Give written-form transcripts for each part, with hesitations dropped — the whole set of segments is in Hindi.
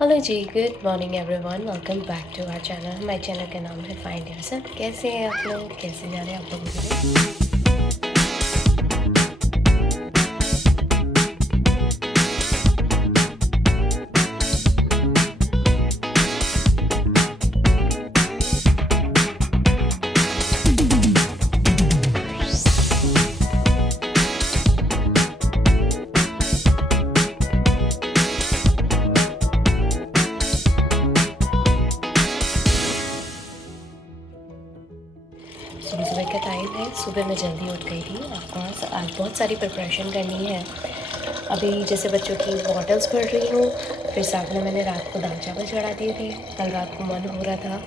हेलो जी, good morning everyone. Welcome back to our channel. हमारे चैनल का नाम है फाइंड योरसेल्फ। कैसे हैं आप लोग? कैसे जा रहे हैं आप लोगों के लिए? सुबह सुबह का टाइम है। सुबह मैं जल्दी उठ गई थी। ऑफकोर्स आज बहुत सारी प्रिपरेशन करनी है। अभी जैसे बच्चों की बॉटल्स पढ़ रही हूँ, फिर साथ में मैंने रात को दाल चावल चढ़ा दिए थे। कल रात को मन हो रहा था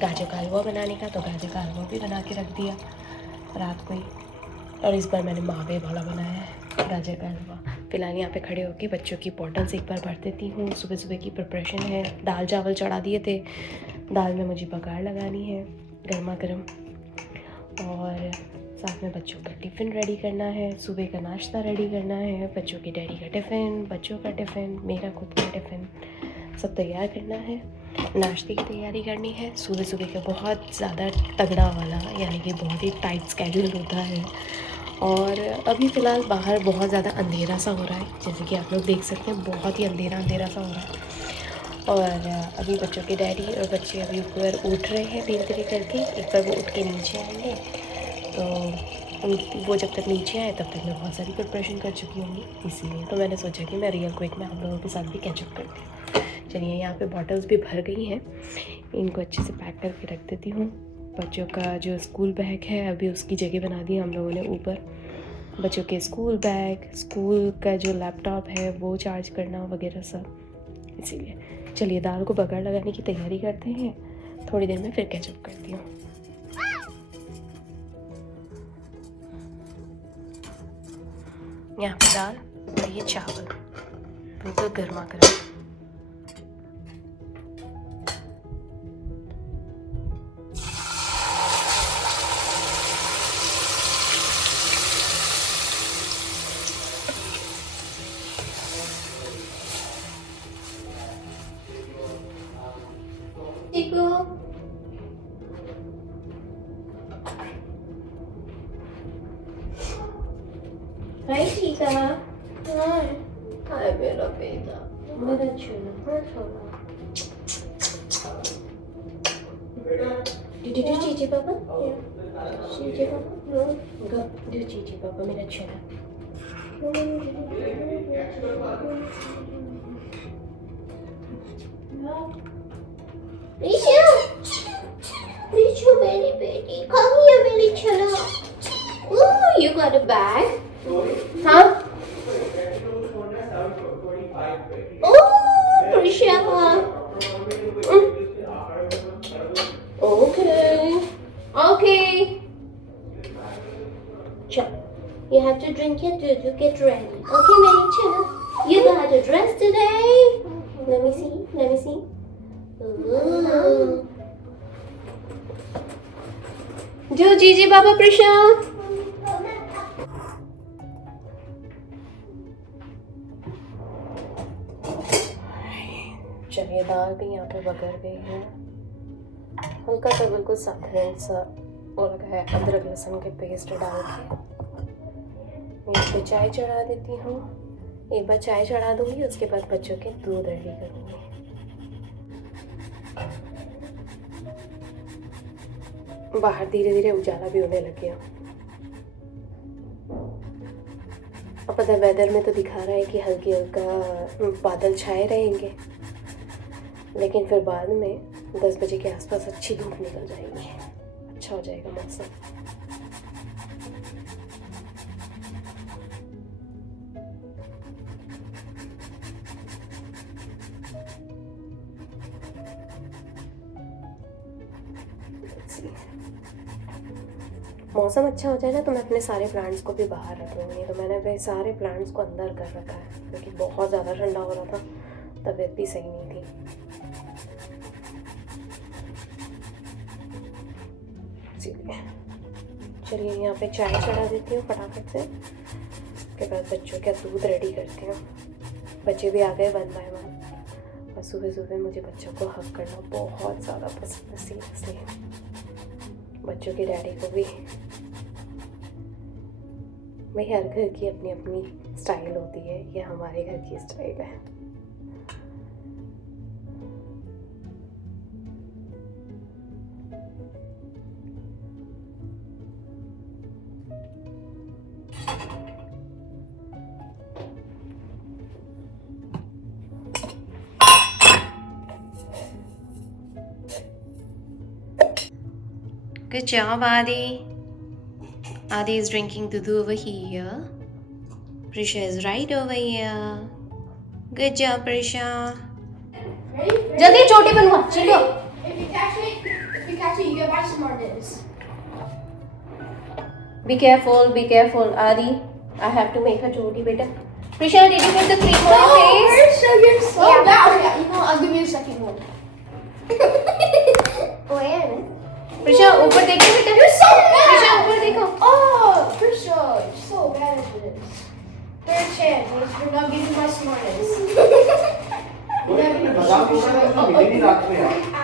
गाजर का हलवा बनाने का, तो गाजर का हलवा भी बना के रख दिया रात को ही। और इस बार मैंने मावे वाला बनाया है गाजर का हलवा। फिलहाल यहाँ पे खड़े होकर बच्चों की बॉटल्स एक बार भर देती हूँ। सुबह सुबह की प्रिपरेशन है। दाल चावल चढ़ा दिए थे। दाल में मुझे बघार लगानी है गर्मा गर्म, और साथ में बच्चों का टिफ़िन रेडी करना है, सुबह का नाश्ता रेडी करना है, बच्चों के डैडी का टिफ़िन, बच्चों का टिफ़िन, मेरा खुद का टिफ़िन, सब तैयार करना है। नाश्ते की तैयारी करनी है। सुबह सुबह का बहुत ज़्यादा तगड़ा वाला, यानी कि बहुत ही टाइट स्केड्यूल होता है। और अभी फ़िलहाल बाहर बहुत ज़्यादा अंधेरा सा हो रहा है, जैसे कि आप लोग देख सकते हैं, बहुत ही अंधेरा अंधेरा सा हो रहा है। और अभी बच्चों के डैडी और बच्चे अभी ऊपर उठ रहे हैं धीरे धीरे करके। एक बार वो उठ के नीचे आएंगे, तो वो जब तक नीचे आए तब तक मैं बहुत सारी प्रिपरेशन कर चुकी होंगी, इसीलिए तो मैंने सोचा कि मैं रियल क्विक में आप लोगों के साथ भी कैचअप करती हूँ। चलिए, यहाँ पे बॉटल्स भी भर गई हैं, इनको अच्छे से पैक करके रख देती हूँ। बच्चों का जो स्कूल बैग है, अभी उसकी जगह बना दी हम लोगों ने ऊपर। बच्चों के स्कूल बैग, स्कूल का जो लैपटॉप है वो चार्ज करना वगैरह सब, इसीलिए। चलिए, दाल को बघार लगाने की तैयारी करते हैं। थोड़ी देर में फिर कैचअप करती हूँ। यहाँ पे दाल और ये चावल बिल्कुल गर्मा गर्म। चिकू, हाय चीका। हाय हाय मेरा बेटा, मेरा चूना, मेरा सोना। Do Gigi Papa? Yeah. Gigi Papa? No. Go. Do Gigi Papa, मेरा चूना। Richu! Richu, मेरी बेटी, come here मेरी चूना। Ooh, you got a bag? Huh? Oh, Prisha. Okay. Okay. Chal. You have to drink your doo-doo. Get ready. Okay, Mary Chana. You got a dress today. Let me see. Let me see. Ooh. Do Gigi Baba Prisha. चलिए, दाल भी यहाँ पे बगर गई है। हल्का सा बिल्कुल साधारण सा वो लगा है, अदरक लहसुन के पेस्ट डाल के। यहाँ पे चाय चढ़ा देती हूँ। एक बार चाय चढ़ा दूँगी, उसके बाद बच्चों के दूध रेडी करूँगी। बाहर धीरे धीरे उजाला भी होने लग गया। अब पता है, वेदर में तो दिखा रहा है कि हल्की हल्का बादल छाए रहेंगे, लेकिन फिर बाद में 10 बजे के आसपास अच्छी धूप निकल जाएगी, अच्छा हो जाएगा मौसम। मौसम अच्छा हो जाएगा तो मैं अपने सारे प्लांट्स को भी बाहर रख लूँगी। तो मैंने अपने सारे प्लांट्स को अंदर कर रखा है, क्योंकि बहुत ज़्यादा ठंडा हो रहा था, तबीयत भी सही नहीं थी। चलिए, यहाँ पे चाय चढ़ा देती हूँ फटाफट से। उसके बाद बच्चों का दूध रेडी करती हूँ। बच्चे भी आ गए 1 बाय 1। और सुबह सुबह मुझे बच्चों को हक करना बहुत ज़्यादा पसंद है सीरियसली। बच्चों के डैडी को भी। भाई हर घर की अपनी अपनी स्टाइल होती है, ये हमारे घर की स्टाइल है। Good job, Adi. Adi is drinking dudu over here. Prisha is right over here. Good job, Prisha. Ready? जल्दी चोटी बनवा, चलो। If you catch it, you get buy some more this. Be careful, Adi. I have to make a choti, beta. Prisha, did you get the cream on your face? You're so bad. Yeah, you know, I'll give you a second one. Prisha, ऊपर देखो बेटा। You're so bad. Prisha, ऊपर देखो। Oh, Prisha, you're so bad at this. Third chance. You're not giving my smartness.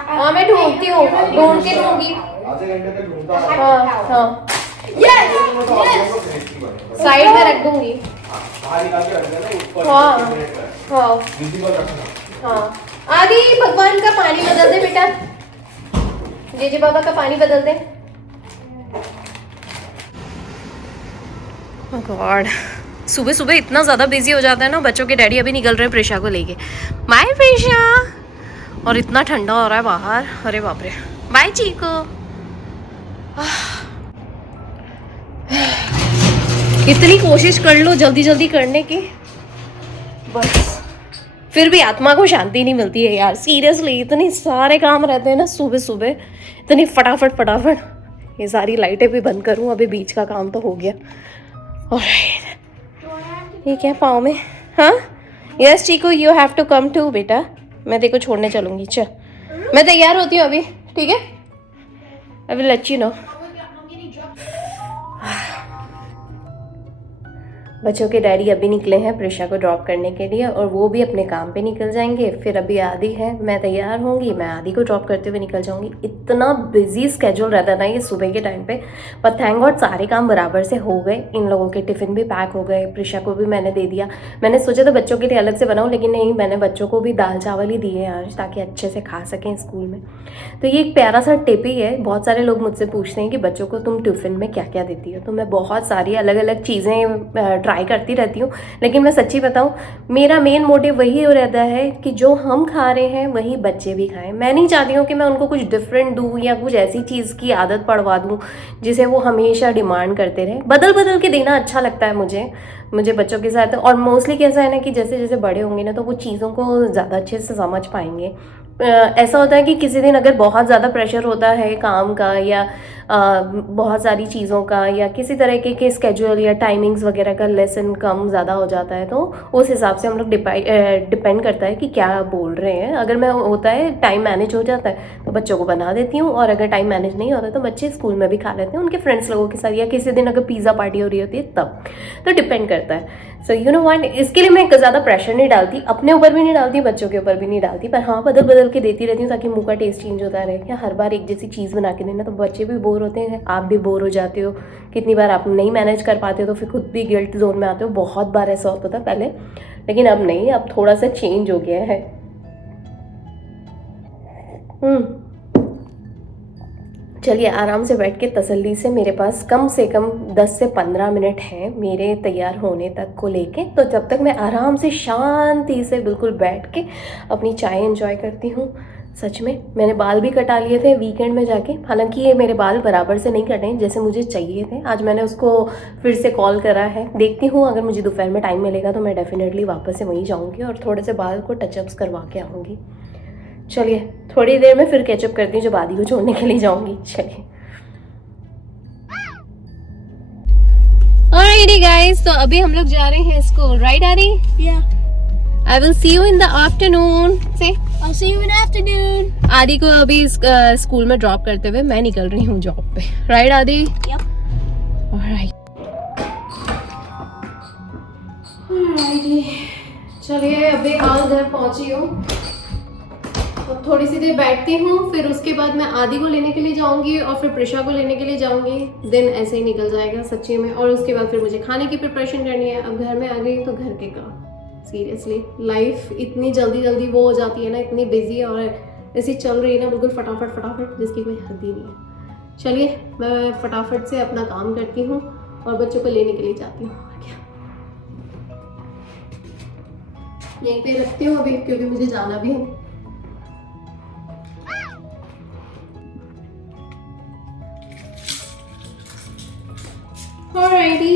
हाँ मैं ढूंढती हूँ, ढूंढ के दूंगी। आधे घंटे तक ढूंढता है। हाँ Yes. साइड में रख दूंगी। बाहर निकाल के रख देना ऊपर। हाँ विजिबल रखना। हाँ आदि भगवान का पानी बदल दे बेटा, जेजे बाबा का पानी बदल दे। गॉड, सुबह सुबह इतना ज़्यादा बिजी हो जाता है ना। बच्चों के डैडी अभी निकल रहे हैं प्रेशा को लेके। बाय प्रेशा। और इतना ठंडा हो रहा है बाहर, अरे बाप रे। बाय चीको। इतनी कोशिश कर लो जल्दी जल्दी करने की, बस फिर भी आत्मा को शांति नहीं मिलती है यार। सीरियसली इतने सारे काम रहते हैं ना सुबह सुबह, इतनी फटाफट। ये सारी लाइटें भी बंद करूं, अभी बीच का काम तो हो गया। ऑलराइट, ये क्या पाँव में? हाँ yes Cheeku, you have to come to बेटा। मैं देखो छोड़ने चलूंगी, चल मैं तैयार होती हूँ अभी, ठीक है? I will let you know. बच्चों के डैडी अभी निकले हैं प्रिशा को ड्रॉप करने के लिए, और वो भी अपने काम पे निकल जाएंगे। फिर अभी आदि है, मैं तैयार होंगी, मैं आदि को ड्रॉप करते हुए निकल जाऊंगी। इतना बिजी स्केड्यूल रहता था ये सुबह के टाइम पे, पर थैंक गॉड सारे काम बराबर से हो गए। इन लोगों के टिफ़िन भी पैक हो गए, प्रिशा को भी मैंने दे दिया। मैंने सोचा था बच्चों के लिए अलग से बनाऊँ, लेकिन नहीं, मैंने बच्चों को भी दाल चावल ही दिए आज, ताकि अच्छे से खा सकें स्कूल में। तो ये एक प्यारा सा टिप ही है। बहुत सारे लोग मुझसे पूछते हैं कि बच्चों को तुम टिफ़िन में क्या क्या देती हो, तो मैं बहुत सारी अलग अलग चीज़ें ट्राई करती रहती हूँ। लेकिन मैं सच्ची बताऊँ, मेरा मेन मोटिव वही हो रहता है कि जो हम खा रहे हैं वही बच्चे भी खाएं। मैं नहीं चाहती हूँ कि मैं उनको कुछ डिफरेंट दूँ या कुछ ऐसी चीज़ की आदत पड़वा दूँ जिसे वो हमेशा डिमांड करते रहें। बदल बदल के देना अच्छा लगता है मुझे बच्चों के साथ। और मोस्टली कैसा है ना कि जैसे जैसे बड़े होंगे ना, तो वो चीज़ों को ज़्यादा अच्छे से समझ पाएंगे। ऐसा होता है कि किसी दिन अगर बहुत ज़्यादा प्रेशर होता है काम का, या बहुत सारी चीज़ों का, या किसी तरह के स्केड्यूल या टाइमिंग्स वगैरह का लेसन कम ज़्यादा हो जाता है, तो उस हिसाब से हम लोग डिपेंड करता है कि क्या बोल रहे हैं। अगर मैं होता है टाइम मैनेज हो जाता है तो बच्चों को बना देती हूँ, और अगर टाइम मैनेज नहीं होता तो बच्चे स्कूल में भी खा लेते हैं उनके फ्रेंड्स लोगों के साथ, या किसी दिन अगर पिज़्ज़ा पार्टी हो रही होती है तब। तो डिपेंड करता है। सो यू नो व्हाट, इसके लिए मैं ज़्यादा प्रेशर नहीं डालती, अपने ऊपर भी नहीं डालती, बच्चों के ऊपर भी नहीं डालती। पर हाँ, बदल बदल के देती रहती हूँ ताकि मुँह का टेस्ट चेंज होता रहे। क्या हर बार एक जैसी चीज़ बना के देना, तो बच्चे भी बोर होते हैं, आप भी बोर हो जाते हो। कितनी बार आप नहीं मैनेज कर पाते हो तो फिर खुद भी गिल्ट जोन में आते हो। बहुत बार ऐसा होता था पहले, लेकिन अब नहीं, अब थोड़ा सा चेंज हो गया है। चलिए आराम से बैठ के तसल्ली से, मेरे पास कम से कम 10 से 15 मिनट हैं मेरे तैयार होने तक को लेके। तो जब तक मैं आराम से शांति से बिल्कुल बैठ के अपनी चाय एंजॉय करती हूँ। सच में मैंने बाल भी कटा लिए थे वीकेंड में जाके, हालांकि ये मेरे बाल बराबर से नहीं कटे जैसे मुझे चाहिए थे। आज मैंने उसको फिर से कॉल करा है, देखती हूँ अगर मुझे दोपहर में टाइम मिलेगा तो मैं डेफिनेटली वापस से वहीं जाऊँगी और थोड़े से बाल को टचअप्स करवा के आऊँगी। चलिए थोड़ी देर में फिर कैचअप करती हूँ जब आदि को छोड़ने के लिए जाऊँगी। चलिए ऑलराइटी गाइस, तो अभी हम लोग जा रहे हैं स्कूल, राइट आदि? Yeah. I will see you in the afternoon. Say, I'll see you in the afternoon. आदि को अभी स्कूल में ड्रॉप करते हुए मैं निकल रही हूँ जॉब पे, राइट आदि? Yep. Alright. चलिए अभी हाल घर पहुँची हूँ। अब थोड़ी सी देर बैठती हूँ, फिर उसके बाद मैं आदि को लेने के लिए जाऊंगी और फिर प्रिशा को लेने के लिए जाऊंगी। दिन ऐसे ही निकल जाएगा सच्ची में। और उसके बाद फिर मुझे खाने की प्रिपरेशन करनी है। अब घर में आ गई तो घर के काम। सीरियसली लाइफ इतनी जल्दी जल्दी वो हो जाती है ना, इतनी बिजी और ऐसी चल रही है ना, बिल्कुल फटाफट फटाफट, जिसकी कोई हद ही नहीं है। चलिए मैं फटाफट से अपना काम करती हूँ और बच्चों को लेने के लिए जाती हूँ। क्या यहीं पे रखती हूँ अभी, क्योंकि मुझे जाना भी है। ऑलराइटी,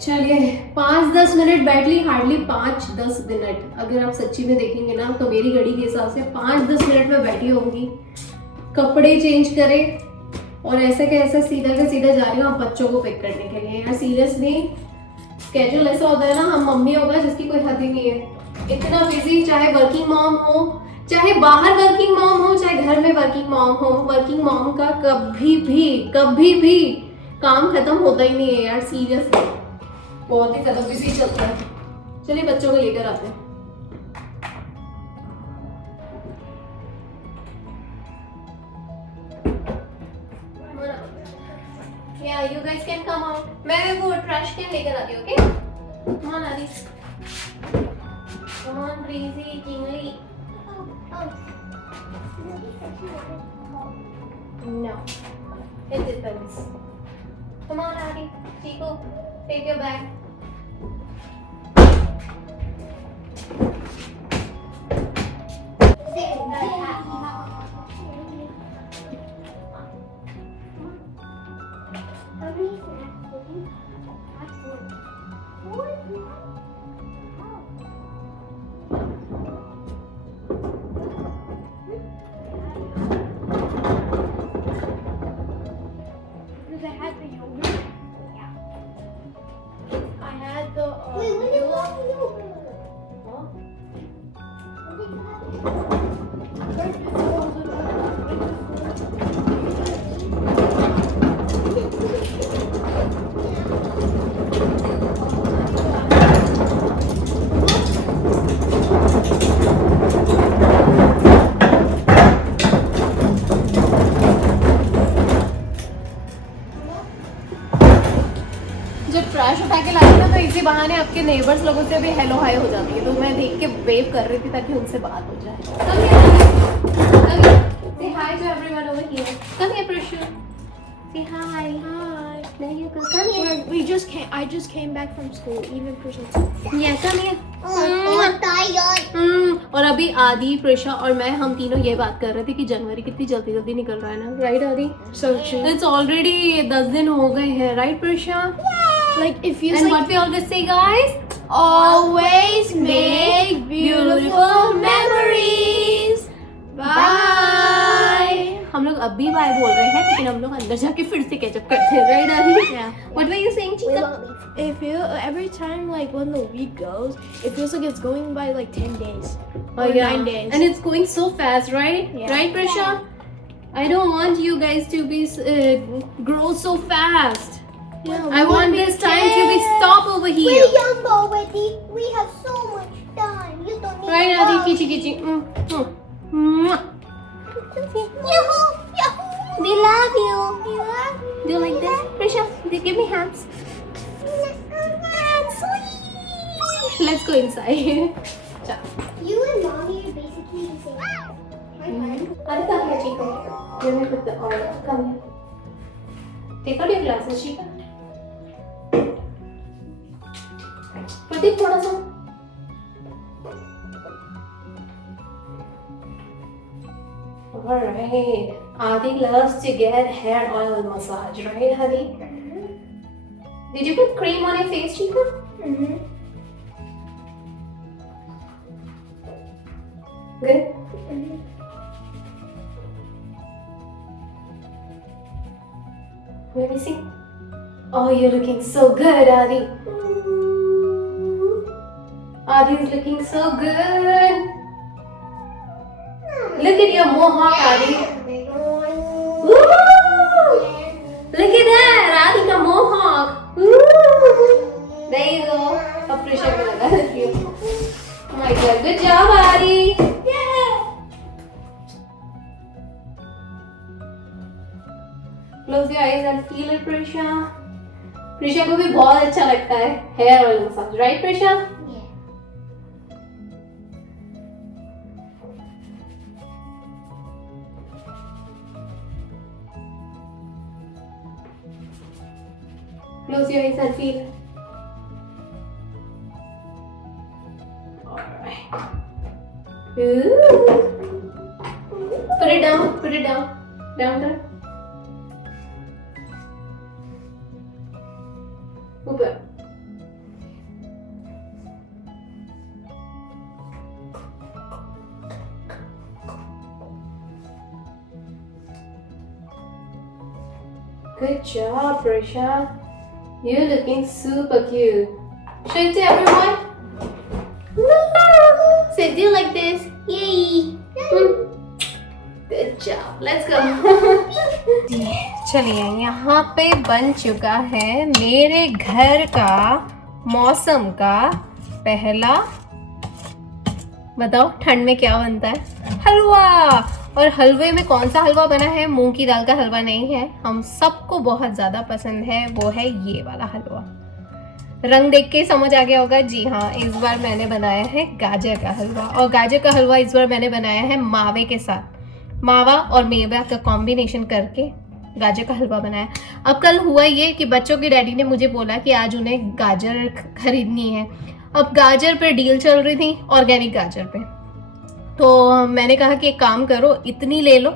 चलिए 5-10 मिनट बैठ ली, हार्डली 5-10 मिनट। अगर आप सच्ची में देखेंगे ना तो मेरी घड़ी के हिसाब से 5-10 मिनट में बैठी होंगी। कपड़े चेंज करे और ऐसे के ऐसे सीधा का सीधा जा रही हूँ बच्चों को पिक करने के लिए। यार सीरियसली स्केड्यूल ऐसा होता है ना, हम मम्मी होगा जिसकी कोई हद ही नहीं है। इतना बिजी, चाहे वर्किंग मॉम हो, चाहे बाहर वर्किंग मॉम हो, चाहे घर में वर्किंग मॉम हो, वर्किंग मॉम का कभी भी काम खत्म होता ही नहीं है यार। सीरियसली बहुत ही ज्यादा बिजी चलता है। चलिए बच्चों को लेकर आते हैं। Yeah, you guys can come out. मैं वो ट्रैश कैन लेकर आती हूँ, okay? Come on, Adi. Come on, Breezy, Jingly. No, it depends. Come on, Adi. Chico, take your bag. जब ट्रैश उठा के लाती ना तो इसी बहाने आपके नेबर्स लोगों से भी हेलो हाय हो जाती है। तो मैं देख के वेव कर रही थी ताकि उनसे बात हो जाए। Say hi to everyone over here. Come here, Prashu. Say hi. Hi. There you go. Come here. I just came back from school. Even Prisha. Yeah, come here. I'm tired. और अभी आदि, प्रिशा और मैं, हम तीनों ये बात कर रहे थे कि जनवरी कितनी जल्दी जल्दी निकल रहा है ना, राइट आदि? So true. It's already 10 दिन हो गए हैं, right Prisha? Like it feels And like what we always say, guys? always make beautiful memories. Bye. हम लोग अब भी बाय बोल रहे हैं, लेकिन हम लोग अंदर जाके फिर से कैचअप करते हैं, राइट आदि? Yeah. What were you saying, Chica? It feels every time like when the week goes, it feels like it's going by like 10 days or 9 days. And it's going so fast, right? Yeah. Right, Prisha? I don't want you guys to be grow so fast. Yeah, I want this time to be stop over here. We're young already. We have so much time. You don't need Right, to Adi, worry. kichi kichi. Mwah. Yahoo! Yahoo! We love you. We love you. Do you like this, Prisha? Give me hands. Sweet. Let's go inside. Ciao. You and mommy are basically the same. Hi, Adi, come here, Chico. Let me put the oil. Come here. Take out your glasses, Chica. Pradeep थोड़ा सा। Alright. Adi loves to get hair oil massage, right, Adi? Did you put cream on your face, Chica? Mm-hmm. Good. Let me see. Oh, you're looking so good, Adi. Adi is looking so good. Look at your mohawk, Adi. Woo! Look at that, Adi ka mohawk. Woo! There you go. अब प्रेशर पे लगा रखी हो. Oh my God, good job, Adi. Yeah. Close your eyes and feel it, Prisha. Prisha को भी बहुत अच्छा लगता है hair oil massage, right Prisha? Yeah. Close your eyes and feel it. Alright. Ooh. Put it down. Put it down. Down. ऊपर. Good job, Prisha. You're looking super cute. Show it to everyone. So do like this. Yay! Good job. Let's go. चलिए, यहाँ पे बन चुका है मेरे घर का मौसम का पहला, बताओ ठंड में क्या बनता है? हलवा। और हलवे में कौन सा हलवा बना है? मूंग की दाल का हलवा नहीं है, हम सबको बहुत ज़्यादा पसंद है, वो है ये वाला हलवा। रंग देख के समझ आ गया होगा, जी हाँ, इस बार मैंने बनाया है गाजर का हलवा। और गाजर का हलवा इस बार मैंने बनाया है मावे के साथ, मावा और मेवा का कॉम्बिनेशन करके गाजर का हलवा बनाया। अब कल हुआ ये कि बच्चों के डैडी ने मुझे बोला कि आज उन्हें गाजर खरीदनी है। अब गाजर पे डील चल रही थी, ऑर्गेनिक गाजर पे, तो मैंने कहा कि एक काम करो, इतनी ले लो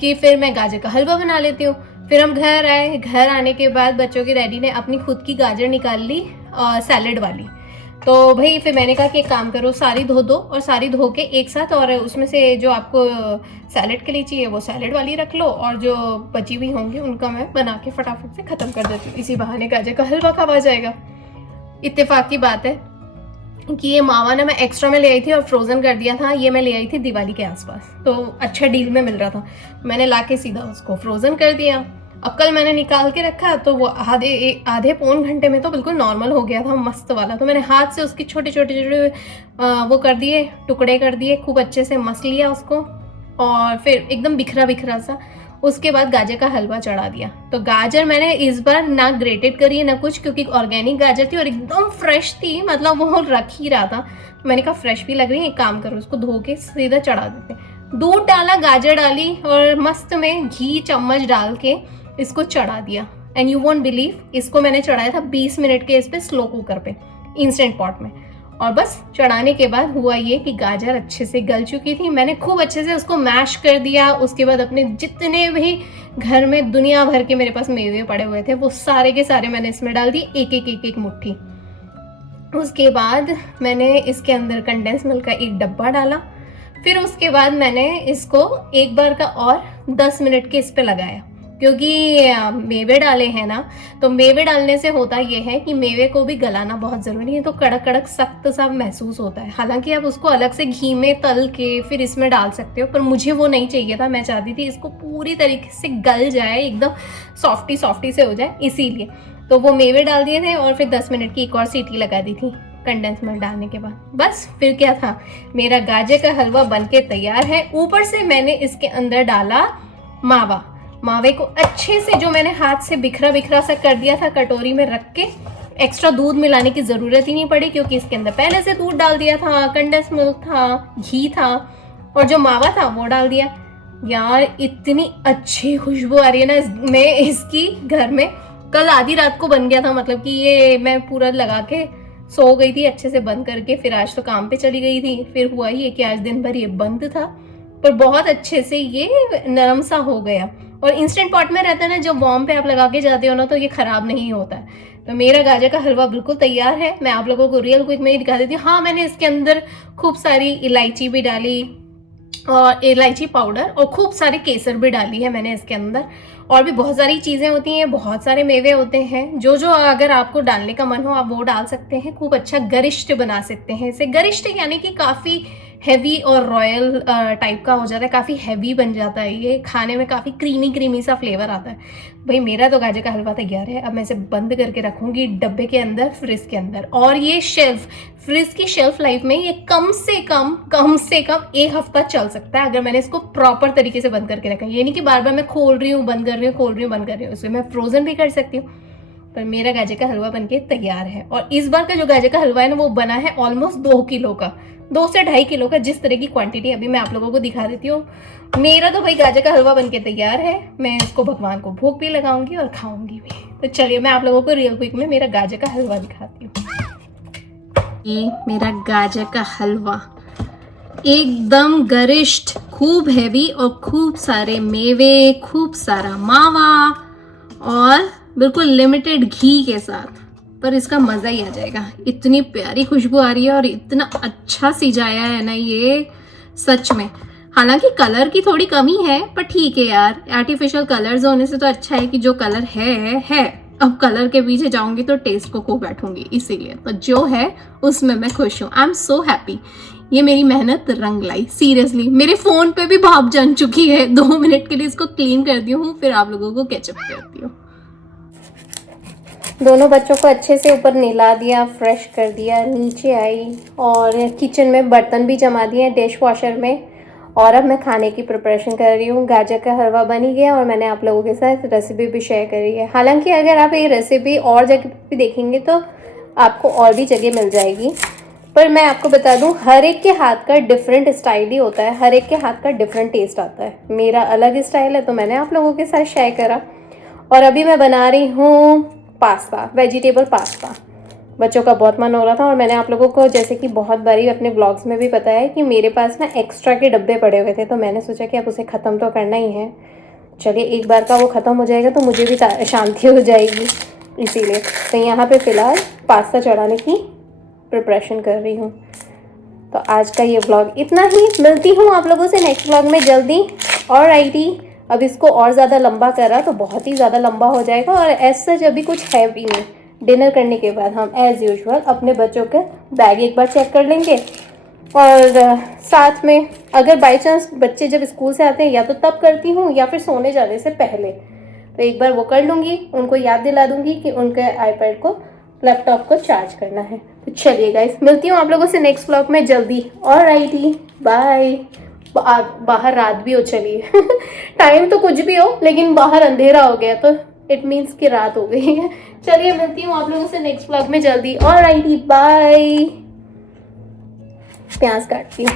कि फिर मैं गाजर का हलवा बना लेती हूँ। फिर हम घर आए, घर आने के बाद बच्चों के डैडी ने अपनी खुद की गाजर निकाल ली सैलेड वाली। तो भाई फिर मैंने कहा कि एक काम करो, सारी धो दो और सारी धो के एक साथ, और उसमें से जो आपको सैलेड के लिए चाहिए वो सैलेड वाली रख लो, और जो बची हुई होंगी उनका मैं बना के फटाफट से ख़त्म कर देती हूँ। इसी बहाने गाजर का हलवा खावा जाएगा। इत्तेफाक की बात है कि ये मावा ना मैं एक्स्ट्रा में ले आई थी और फ्रोज़न कर दिया था, ये मैं ले आई थी दिवाली के आसपास, तो अच्छा डील में मिल रहा था, मैंने ला के सीधा उसको फ्रोज़न कर दिया। अब कल मैंने निकाल के रखा तो वो आधे पौन घंटे में तो बिल्कुल नॉर्मल हो गया था, मस्त वाला। तो मैंने हाथ से उसकी छोटे छोटे वो कर दिए, टुकड़े कर दिए, खूब अच्छे से मस लिया उसको, और फिर एकदम बिखरा बिखरा सा। उसके बाद गाजर का हलवा चढ़ा दिया। तो गाजर मैंने इस बार ना ग्रेटेड करी है ना कुछ, क्योंकि ऑर्गेनिक गाजर थी और एकदम फ्रेश थी, मतलब वो रख ही रहा था। मैंने कहा फ्रेश भी लग रही है, एक काम करो उसको धो के सीधा चढ़ा देते। दूध डाला, गाजर डाली और मस्त में घी चम्मच डाल के इसको चढ़ा दिया। एंड यू वोंट बिलीव, इसको मैंने चढ़ाया था 20 मिनट के इस पे स्लो कुकर पे, इंस्टेंट पॉट में। और बस चढ़ाने के बाद हुआ ये कि गाजर अच्छे से गल चुकी थी, मैंने खूब अच्छे से उसको मैश कर दिया। उसके बाद अपने जितने भी घर में दुनिया भर के मेरे पास मेवे पड़े हुए थे वो सारे के सारे मैंने इसमें डाल दिए, एक एक मुट्ठी। उसके बाद मैंने इसके अंदर कंडेंस मिल्क का एक डब्बा डाला। फिर उसके बाद मैंने इसको एक बार का और 10 मिनट के इस पे लगाया, क्योंकि मेवे डाले हैं ना, तो मेवे डालने से होता यह है कि मेवे को भी गलाना बहुत ज़रूरी है, तो कड़क कड़क सख्त सा महसूस होता है। हालांकि आप उसको अलग से घी में तल के फिर इसमें डाल सकते हो, पर मुझे वो नहीं चाहिए था। मैं चाहती थी इसको पूरी तरीके से गल जाए, एकदम सॉफ्टी से हो जाए, इसीलिए तो वो मेवे डाल दिए थे। और फिर 10 मिनट की एक और सीटी लगा दी थी कंडेंस मिल्क डालने के बाद। बस फिर क्या था, मेरा गाजर का हलवा बनके तैयार है। ऊपर से मैंने इसके अंदर डाला मावा। मावे को अच्छे से, जो मैंने हाथ से बिखरा बिखरा सा कर दिया था, कटोरी में रख के, एक्स्ट्रा दूध मिलाने की ज़रूरत ही नहीं पड़ी, क्योंकि इसके अंदर पहले से दूध डाल दिया था, कंडेंस मिल्क था, घी था, और जो मावा था वो डाल दिया। यार इतनी अच्छी खुशबू आ रही है ना इसमें, इसकी घर में। कल आधी रात को बन गया था, मतलब कि ये मैं पूरा लगा के सो गई थी अच्छे से बंद करके, फिर आज तो काम पे चली गई थी। फिर हुआ ही कि आज दिन भर ये बंद था, पर बहुत अच्छे से ये नरम सा हो गया। और इंस्टेंट पॉट में रहता है ना, जब वार्म पे आप लगा के जाते हो ना, तो ये ख़राब नहीं होता है। तो मेरा गाजर का हलवा बिल्कुल तैयार है। मैं आप लोगों को रियल क्विक में ही दिखा देती हूँ। हाँ, मैंने इसके अंदर खूब सारी इलायची भी डाली, और इलायची पाउडर, और खूब सारी केसर भी डाली है मैंने इसके अंदर। और भी बहुत सारी चीज़ें होती हैं, बहुत सारे मेवे होते हैं, जो अगर आपको डालने का मन हो आप वो डाल सकते हैं। खूब अच्छा गरिष्ठ बना सकते हैं इसे। गरिष्ठ यानी कि काफ़ी हैवी और रॉयल टाइप का हो जाता है, काफ़ी हैवी बन जाता है ये, खाने में काफ़ी क्रीमी सा फ्लेवर आता है। भाई मेरा तो गाजर का हलवा तैयार है। अब मैं इसे बंद करके रखूँगी डब्बे के अंदर, फ्रिज के अंदर। और ये फ्रिज की शेल्फ लाइफ में ये कम से कम 1 हफ्ता चल सकता है, अगर मैंने इसको प्रॉपर तरीके से बंद करके रखा। ये नहीं कि बार बार मैं खोल रही हूँ, बंद कर रही हूँ, खोल रही हूँ, बंद कर रही हूँ। इसमें मैं फ्रोजन भी कर सकती हूँ। पर मेरा गाजर का हलवा बनके तैयार है। और इस बार का जो गाजर का हलवा है ना, वो बना है ऑलमोस्ट 2 किलो का, 2 से 2.5 किलो का, जिस तरह की क्वांटिटी अभी मैं आप लोगों को दिखा देती हूँ। मेरा तो भाई गाजर का हलवा बनके तैयार है। मैं इसको भगवान को भोग भी लगाऊंगी और खाऊंगी भी। तो चलिए मैं आप लोगों को रियल क्विक में मेरा गाजर का हलवा दिखाती हूँ। ये मेरा गाजर का हलवा एकदम गरिष्ठ, खूब हैवी और खूब सारे मेवे, खूब सारा मावा और बिल्कुल लिमिटेड घी के साथ। पर इसका मज़ा ही आ जाएगा। इतनी प्यारी खुशबू आ रही है और इतना अच्छा सिजाया है ना ये, सच में। हालांकि कलर की थोड़ी कमी है, पर ठीक है यार, आर्टिफिशियल कलर्स होने से तो अच्छा है कि जो कलर है। अब कलर के पीछे जाऊंगी तो टेस्ट को खो बैठूंगी, इसीलिए तो जो है उसमें मैं खुश हूँ। I am so happy. ये मेरी मेहनत रंग लाई, सीरियसली। मेरे फ़ोन पे भी भाप जम चुकी है। 2 मिनट के लिए इसको क्लीन कर दी हूँ, फिर आप लोगों को कैचअप करती हूँ। दोनों बच्चों को अच्छे से ऊपर नहला दिया, फ्रेश कर दिया, नीचे आई और किचन में बर्तन भी जमा दिए डिश वॉशर में। और अब मैं खाने की प्रिपरेशन कर रही हूँ। गाजर का हलवा बन ही गया और मैंने आप लोगों के साथ रेसिपी भी शेयर करी है। हालांकि अगर आप ये रेसिपी और जगह भी देखेंगे तो आपको और भी जगह मिल जाएगी, पर मैं आपको बता दूं, हर एक के हाथ का डिफरेंट स्टाइल ही होता है, हर एक के हाथ का डिफरेंट टेस्ट आता है। मेरा अलग स्टाइल है तो मैंने आप लोगों के साथ शेयर करा। और अभी मैं बना रही हूँ पास्ता, वेजिटेबल पास्ता। बच्चों का बहुत मन हो रहा था और मैंने आप लोगों को जैसे कि बहुत बारी अपने ब्लॉग्स में भी बताया है कि मेरे पास ना एक्स्ट्रा के डब्बे पड़े हुए थे, तो मैंने सोचा कि अब उसे ख़त्म तो करना ही है। चलिए एक बार का वो ख़त्म हो जाएगा तो मुझे भी शांति हो जाएगी, इसीलिए। तो यहाँ पे फ़िलहाल पास्ता चढ़ाने की प्रिपरेशन कर रही हूँ। तो आज का ये व्लॉग इतना ही। मिलती हूँ आप लोगों से नेक्स्ट व्लॉग में जल्दी। और आईटी अब इसको और ज़्यादा लंबा करा तो बहुत ही ज़्यादा लंबा हो जाएगा, और एज सच अभी कुछ है भी नहीं। डिनर करने के बाद हम एज़ यूजुअल अपने बच्चों के बैग एक बार चेक कर लेंगे, और साथ में अगर बाई चांस बच्चे जब स्कूल से आते हैं या तो तब करती हूँ या फिर सोने जाने से पहले, तो एक बार वो कर लूँगी। उनको याद दिला दूँगी कि उनके आईपैड को, लैपटॉप को चार्ज करना है। तो चलिए गाइस, मिलती हूँ आप लोगों से नेक्स्ट व्लॉग में जल्दी। Alrighty, bye. बाहर रात भी हो, चलिए टाइम तो कुछ भी हो, लेकिन बाहर अंधेरा हो गया तो इट मीन्स कि रात हो गई है। चलिए मिलती हूँ आप लोगों से नेक्स्ट व्लॉग में जल्दी। Alrighty, bye. प्याज काटती हूँ।